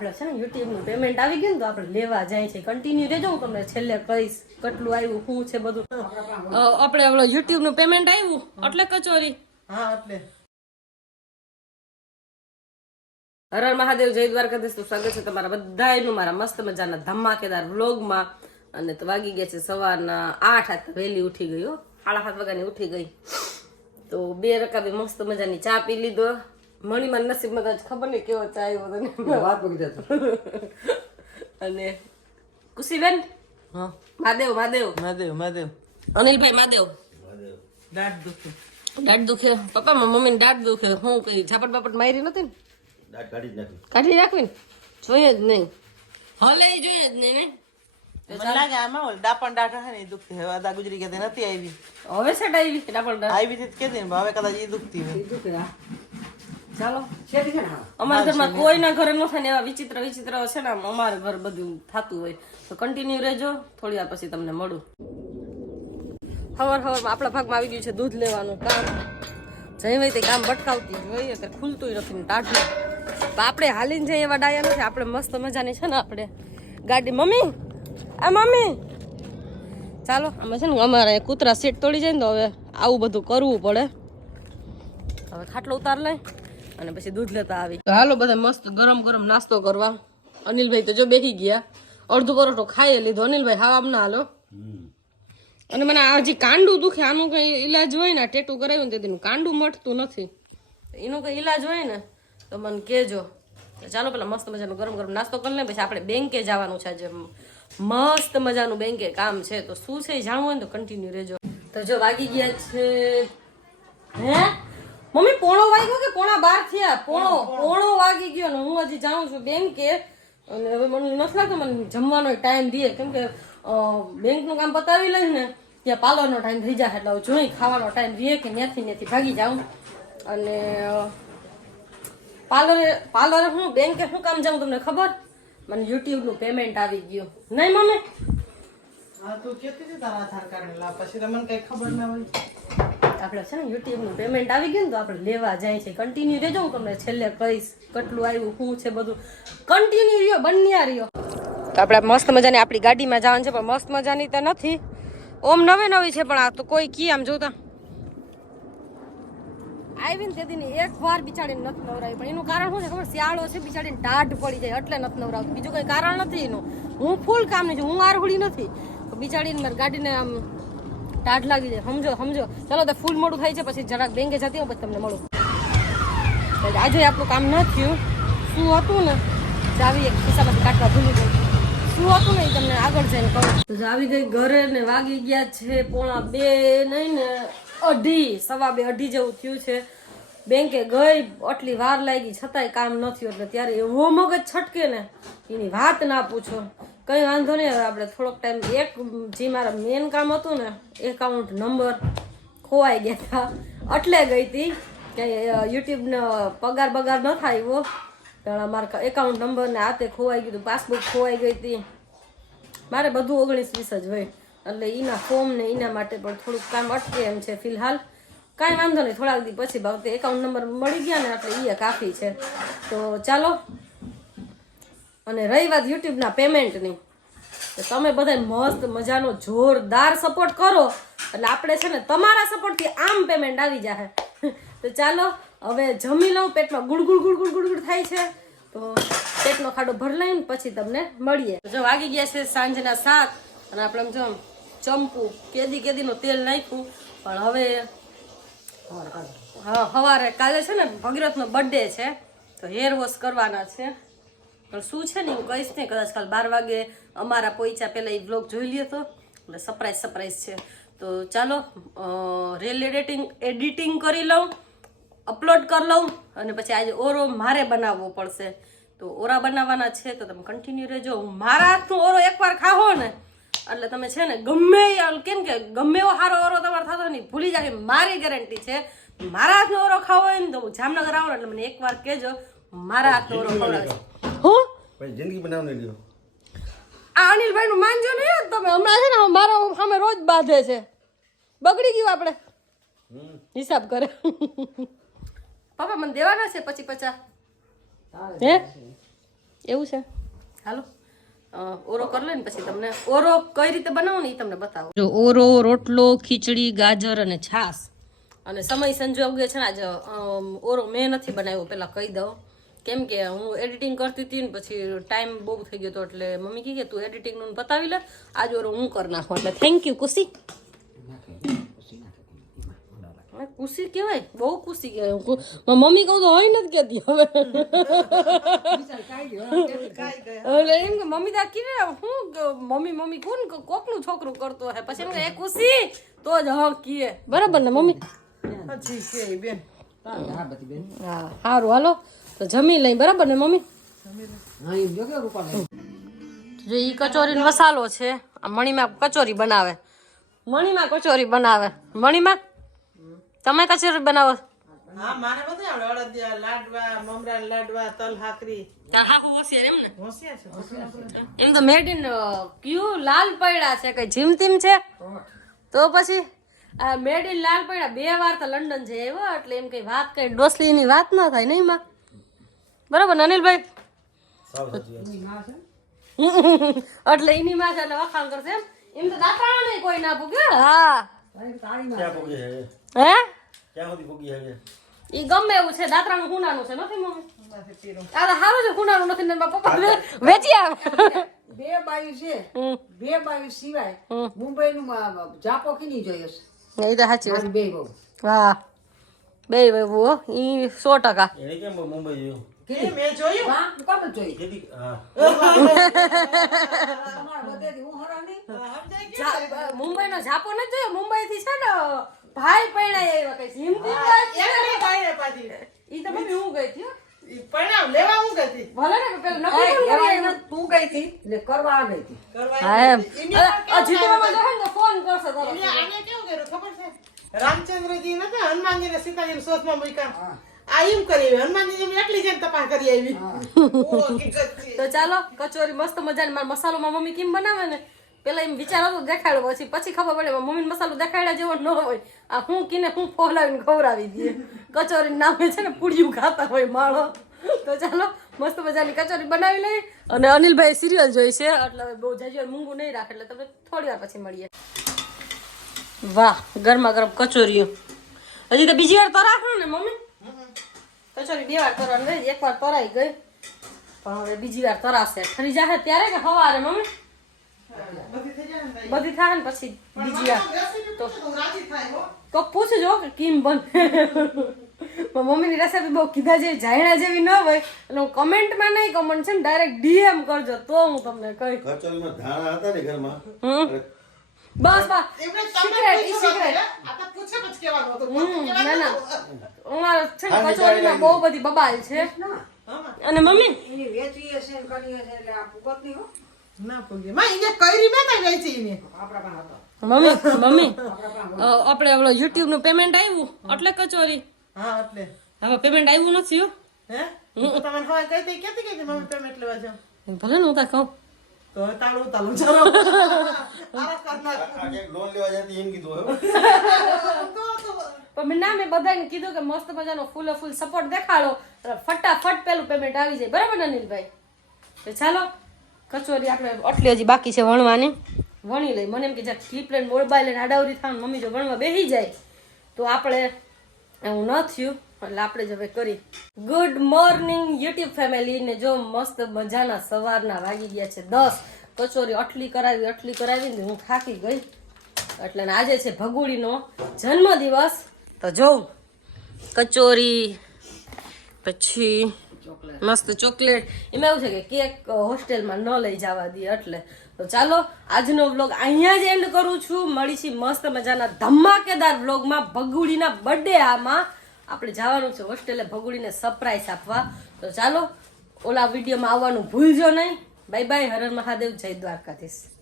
આપણે છે ને યુટ્યુબનું પેમેન્ટ આવી ગયું ને તો આપણે લેવા જાય છે. કન્ટિન્યુ રહેજો હું તમને છેલ્લે કહીશ કેટલું આવ્યું શું છે બધું. આપણે આપણો યુટ્યુબનું પેમેન્ટ આવ્યું? એટલે કચોરી? હા એટલે. હર હર મહાદેવ જય દ્વારકાધીશ. તો સ્વાગત છે તમારા બધાયનું મારા મસ્ત મજાના ધમાકેદાર વ્લોગમાં અને તો વાગી ગયા છે સવારના આઠ આજ વહેલી ઉઠી ગઈ હો. સાડા સાત વાગ્યાની ઉઠી ગઈ. તો બે રકાબી મસ્ત મજાની ચા પી લીધો. મણીમાં નસીબમાં તો ખબર નહીં કેવો ચા આવ્યો તને વાત પકડી જતો અને ખુશીબેન હા. મહાદેવ મહાદેવ. મહાદેવ મહાદેવ. અનિલભાઈ મહાદેવ. દાંત દુખે. દાઢ દુખે. પપ્પા મમ્મી દાંત દુખે. હું કઈ ઝાપટ બાપટ મારી નથી ને? દાંત કાઢી નાખી. કાઢી રાખવી ને? જોઈએ જ નહીં. હલે જોઈએ જ નહીં ને? હવે ગુજરી કે તે નથી આવી. હવે સેટ આવી? ડાપણ દાઢ આવી હતી કે ને હવે કદાચ એ દુખતી હોય. ચાલો અમારા ઘરમાં કોઈના ઘરે ન થાય ને એવા વિચિત્ર વિચિત્ર છે ને અમારા ઘર બધું થતું હોય. તો કન્ટિન્યુ રહેજો થોડી વાર પછી તમને મળું. હવાર હવારમાં આપણા ભાગમાં આવી ગયું છે દૂધ લેવાનું કામ. જઈ હોય તે કામ ભટકાવતી જોઈએ કે ખુલતું નથી ટાઢું. તો આપણે હાલીને જઈએ એવા ડાયા નથી આપણે મસ્ત મજાની છે ને આપણે. ગાડી મમ્મી? આ મમ્મી? ચાલો અમે છે ને અમારે કૂતરા સીટ તોડી જાય ને તો હવે આવું બધું કરવું પડે. હવે ખાટલો ઉતાર લઈ અને પછી દૂધ લેતા આવી. તો હાલો બધા મસ્ત ગરમ ગરમ નાસ્તો કરવા. અનિલભાઈ તો જો બેસી ગયા. અડધો પરોઠો ખાઈ લીધો. અનિલભાઈ હા આમ ના હાલો. અને મને આ જે કાંડું દુખે આનું કઈ ઈલાજ હોય ને ટેટુ કરાવ્યું ને તેનું કાંડું મટતું નથી. એનું કઈ ઈલાજ હોય ને તો મને કહેજો ચાલો પેલા મસ્ત મજાનું ગરમ ગરમ નાસ્તો કરી લે પછી આપણે બેંકે જવાનું છે. આજે મસ્ત મજાનું બેંકે કામ છે. તો શું છે જાણવું હોય ને તો કન્ટિન્યુ રહેજો. તો જો વાગી ગયા છે હે? મમ્મી પોણો વાગ્યો કે પોણા બાર થયા? પોણો પોણો. વાગી ગયો ને હું હજી જાઉં છું બેંકે. અને હવે મને નથી લાગતું મને જમવાનો ટાઈમ દે. કેમ કે બેંકનું કામ પતાવી લઈને ને ત્યાં પાર્લરનો ટાઈમ થઈ જાય એટલે જોઈ ખાવાનો ટાઈમ રહે કે ત્યાંથી ત્યાંથી ભાગી જાઉં. અને પાર્લરે પાર્લરે હું બેંકે શું કામ જાઉં તમને ખબર? મને યુટ્યુબનું પેમેન્ટ આવી ગયું. નહીં મમ્મી? હા તું કેતી હતી તારા આધાર કાર્ડ પછી તમને કઈ ખબર ના હોય. આપણે છે ને યુટ્યુબનું પેમેન્ટ આવી ગયું ને તો આપણે લેવા જાય છે. કન્ટિન્યુ રહેજો, હું તમને છેલ્લે કહીશ કેટલું આવ્યું, શું છે બધું. કન્ટિન્યુ રહ્યો, બન્યા રહ્યો. તો આપણે મસ્ત મજાની આપણી ગાડીમાં જવાનું છે, પણ મસ્ત મજાની તો નથી. ઓમ નવે નવી છે, પણ આ તો કોઈ કી આમ જોતા. આવીને તેથી એક વાર બિચારીને નથી નવરાવી. પણ એનું કારણ શું છે ખબર? શિયાળો છે, બિચારીને ટાઢ પડી જાય, એટલે નથી નવરાવતી. બીજું કંઈ કારણ નથી એનું. હું ફૂલ કામ નહીં છું, હું આરહુડી નથી. બિચારીને મારી ગાડીને આમ ટાઢ લાગી જાય. સમજો સમજો. ચલો, તો ફૂલ મોડું થાય છે, પછી જરાક બેંકે જતી પછી તમને મળું. આજે આપણું કામ ન થયું. શું હતું ને? ચાવી એક ખિસ્સામાંથી કાઢવા ભૂલી ગઈ. શું હતું ને એ તમને આગળ જઈને કહું. તો ગઈ ઘરે ને વાગી ગયા છે પોણા બે નહીં ને અઢી, સવા બે અઢી જેવું થયું છે. બેંકે ગઈ, આટલી વાર લાગી, છતાંય કામ ન એટલે ત્યારે એવો મગજ છટકે ને, એની વાત ના પૂછો. કઈ વાંધો નહીં, હવે આપણે થોડોક ટાઈમ એક, જે મારા મેન કામ હતું ને એકાઉન્ટ નંબર ખોવાઈ ગયા હતા એટલે ગઈ હતી કે યુટ્યુબનો પગાર બગાર ન થાય એવો પણ મારા એકાઉન્ટ નંબર ને હાથે ખોવાઈ ગયું પાસબુક ખોવાઈ ગઈ હતી મારે બધું ઓગણીસ વીસ જ હોય. એટલે એના ફોર્મ ને એના માટે પણ થોડુંક કામ અટકે એમ છે ફિલહાલ. કાંઈ વાંધો નહીં, થોડાક દી પછી બાબતે એકાઉન્ટ નંબર મળી ગયા ને, એટલે એ કાફી છે. તો ચાલો અને રહી વાત યુટ્યુબના પેમેન્ટની. તો તમે બધા મસ્ત મજાનો જોરદાર સપોર્ટ કરો. એટલે આપણે છે ને તમારા સપોર્ટથી આમ પેમેન્ટ આવી જાય તો ચાલો હવે જમી લઉં પેટમાં ગુડગુડ ગુડગુડ ગુડગુડ થાય છે. તો પેટનો ખાડો ભર લઈને પછી તમને મળીએ. તો જો વાગી ગયા છે સાંજના સાત અને આપણે આમ જો ચંપુ કેદી કેદીનું તેલ નાખ્યું. પણ હવે હા સવારે કાલે છે ને ભગીરથનો બર્થડે છે. તો હેર વોશ કરવાના છે. પણ શું છે ને, હું કહીશ ને, કદાચ કાલ બાર વાગે અમારા પોઈચા પહેલાં એ બ્લોગ જોઈ લ્યો તો. એટલે સરપ્રાઈઝ સરપ્રાઈઝ છે. તો ચાલો રેલ એડિટિંગ એડિટિંગ કરી લઉં અપલોડ કરી લઉં, અને પછી આજે ઓરો મારે બનાવવો પડશે. તો ઓરા બનાવવાના છે, તો તમે કન્ટિન્યુ રહેજો. મારા હાથનો ઓરો એકવાર ખાવો ને, એટલે તમે છે ને, ગમે કેમ કે ગમે એવો સારો ઓરો તમારે થતો નહીં ભૂલી જાય મારી ગેરંટી છે. મારા હાથનો ઓરો ખાવો હોય ને, તો હું જામનગર આવો, એટલે મને એકવાર કહેજો, મારા હાથનો ઓરો ખવડાવજો હું? પછી જિંદગી બનાવને લ્યો આ અનિલભાઈ નું માનજો ને યાર તમે? હમણાં છે ને મારો સામે રોજ બાંધે છે. બગડી ગયું આપણે. હિસાબ કરે. પાપા મને દેવાના છે પછી પચાસ. હે? એવું છે? હાલો. ઓરો કરી લે ને પછી તમને. ઓરો કઈ રીતે બનાવો ને એ તમને બતાવો. જો ઓરો રોટલો ખીચડી ગાજર અને છાશ. અને સમય સંજોગે છે ને આજે ઓરો મેં નથી બનાવ્યો પેલા કહી દઉં. કેમ કે હું એડિટિંગ કરતી હતી ને પછી ટાઈમ બહુ થઈ ગયો હતો એટલે મમ્મી કહી કે તું એડિટિંગનું પતાવી લે, આજ ઓરો હું કરી નાખું. એટલે થેન્ક યુ ખુશી ખુશી કહેવાય, બહુ ખુશી કહેવાય. મમ્મી કહું તો હોય નથી કહેતી હવે. એટલે એમ કે મમ્મી તા કીને હું મમ્મી મમ્મી કોણ કોકનું છોકરું કરતો હે પછી એમ કે, એ ખુશી તો જ હ કીએ. બરાબર ને, મમ્મી? પછી કે બેન. હા સારું હાલો. તો જમી લઈ બરાબર ને મમ્મી? જો ઈ કચોરી મસાલો છે. આ મણીમાં કચોરી બનાવે. મણીમાં કચોરી બનાવે. મણીમાં તમે કચોરી બનાવો? એમ તો મેડ ઇન ક્યુ લાલ પૈડા છે કઈ જીમ તીમ છે તો પછી? આ મેડ ઇન લાલ પૈડા બે વાર તો લંડન છે એવો એટલે એમ કઈ વાત કઈ ડોસલીની વાત ના થાય નહીં માં બરાબર અનિલભાઈ. એટલે એની માં છે એટલે વખાણ કરશે એમ. એમ તો દાંતરાણા નહીં કોઈ ના ભૂગે હા. હે. ક્યાં સુધી ઈ ગમે એવું છે દાતરાનું હુનાનું છે નથી મમ્મી? આ તો સારું છે હુનાનું નથી ને પપ્પા વેચી આવે. બે બાયું છે. હમ. બે બાયું સિવાય હમ. મુંબઈ નું જાપો કીની જોઈએ છે એ તો સાચી વાત. બે બહુ. હા. બે બહુ ઈ સો ટકા. એને કેમ મુંબઈ જોયું? એ મેં જોયું. હા. હા હું મુંબઈ થી છે ને ભાઈ પૈણા એવા કઈ પાછી. ઈ તો મમ્મી હું ગઈ હતી હો. લેવા હું ગઈ? ભલે ને પેલા નક્કી કરી તું ગઈ હતી ને કરવા ગઈ હતી. કરવા એમ. ને ફોન કરશે તરત. આને કેવું કર્યું? ખબર છે? રામચંદ્રજી નતા હનુમાનજી ને સીતાજી સોચમાં મૂક્યા. આ એમ કરી હનુમાનજી એમ એકલી જઈને તપાસ કરી આવી. તો ચાલો કચોરી મસ્ત મજાની. મારા મસાલો માં મમ્મી કેમ બનાવે ને? પેલા એમ વિચાર હતો દેખાડ્યો પછી પછી ખબર પડે મમ્મી મસાલો દેખાડ્યા જેવો ન હોય. આ હું કીને હું ફોલાવીને ખવડાવી દઈએ. કચોરી નામે છે ને પૂડિયું ખાતા હોય માળો તો ચાલો, મસ્ત મજાની કચોરી બનાવી લઈ. અને અનિલભાઈ સિરિયલ જોઈ છે, એટલે બહુ જાજી મૂંગું નહીં રાખે, એટલે તમને થોડી વાર પછી મળીએ. વાહ, ગરમા ગરમ કચોરીઓ. હજી તો બીજી વાર તરાખ રાખો ને, મમ્મી? કચોરી બે વાર તરવાની ગઈ એક વાર તરાઈ ગઈ. પણ હવે બીજી વાર તરાશે. ઠરી જાહે ત્યારે કે હવારે મમ્મી? બધી થાય ને પછી બીજી તો પૂછજો કે કેમ બન. મમ્મીની રેસીપી બહુ કીધા જેવી જાયણા જેવી ન હોય એટલે હું કમેન્ટમાં નહીં કમેન્ટ છે ને ડાયરેક્ટ ડીએમ કરજો તો હું તમને કહી કચોરીમાં ધાણા હતા ને ઘરમાં. હમ. બસ બસ. એમને તમે સિક્રેટ ઈ સિક્રેટ આ તો પૂછે પછી કહેવાનું હતું. હમ ના ના. કહેવાનું છે ને કચોરીમાં બહુ બધી બબાલ છે. અને મમ્મી? એની વેચી હશે ને કરી હશે એટલે આ ભૂગત નહીં હો. મમ્મી મમ્મી આપણે ઓલો યુટ્યુબનું પેમેન્ટ આવ્યું? એટલે કચોરી. હા હવે પેમેન્ટ આવ્યું નથી હો. હે? તો તમને હવે કઈ હતી કેતી કેતી મમ્મી પેમેન્ટ લેવા જાવ? ભલે હું કાંઈ કહું. તો મેં ના મેં બધાને કીધું કે મસ્ત મજાનો ફૂલે ફૂલ સપોર્ટ દેખાડો. ફટાફટ પેલું પેમેન્ટ આવી જાય. બરાબર ને અનિલભાઈ તો ચાલો. કચોરી આપણે અટલી હજી બાકી છે વણવાની. વણી લઈ. મને એમ કે જ્યાં ક્લિપ લઈને મોબાઈલ લઈને આડાવરી થાય મમ્મી જો વણવા બેસી જાય, તો આપણે એવું ન થયું. એટલે આપણે જ હવે કરી. ગુડ મોર્નિંગ યુટ્યુબ ફેમિલી ને જો મસ્ત મજાના સવારના વાગી ગયા છે દસ. કચોરી અટલી કરાવી અટલી કરાવી ને હું થાકી ગઈ. એટલે આજે છે ભગુડીનો જન્મદિવસ. તો જોઉં કચોરી, પછી મસ્ત ચોકલેટ. એમાં એવું છે કે કેક હોસ્ટેલમાં ન લઈ જવા દે એટલે. તો ચાલો, આજનો વ્લોગ અહીંયા જ એન્ડ કરું છું. મળીશી મસ્ત મજાના ધમાકેદાર વ્લોગમાં ભગુડીના બર્થડે આમાં. આપણે જવાનું છે હોસ્ટેલે ભગુડીને સરપ્રાઈઝ આપવા. તો ચાલો, ઓલા વિડીયોમાં આવવાનું ભૂલજો નહીં. બાય બાય હર હર મહાદેવ. જય દ્વારકાધીશ.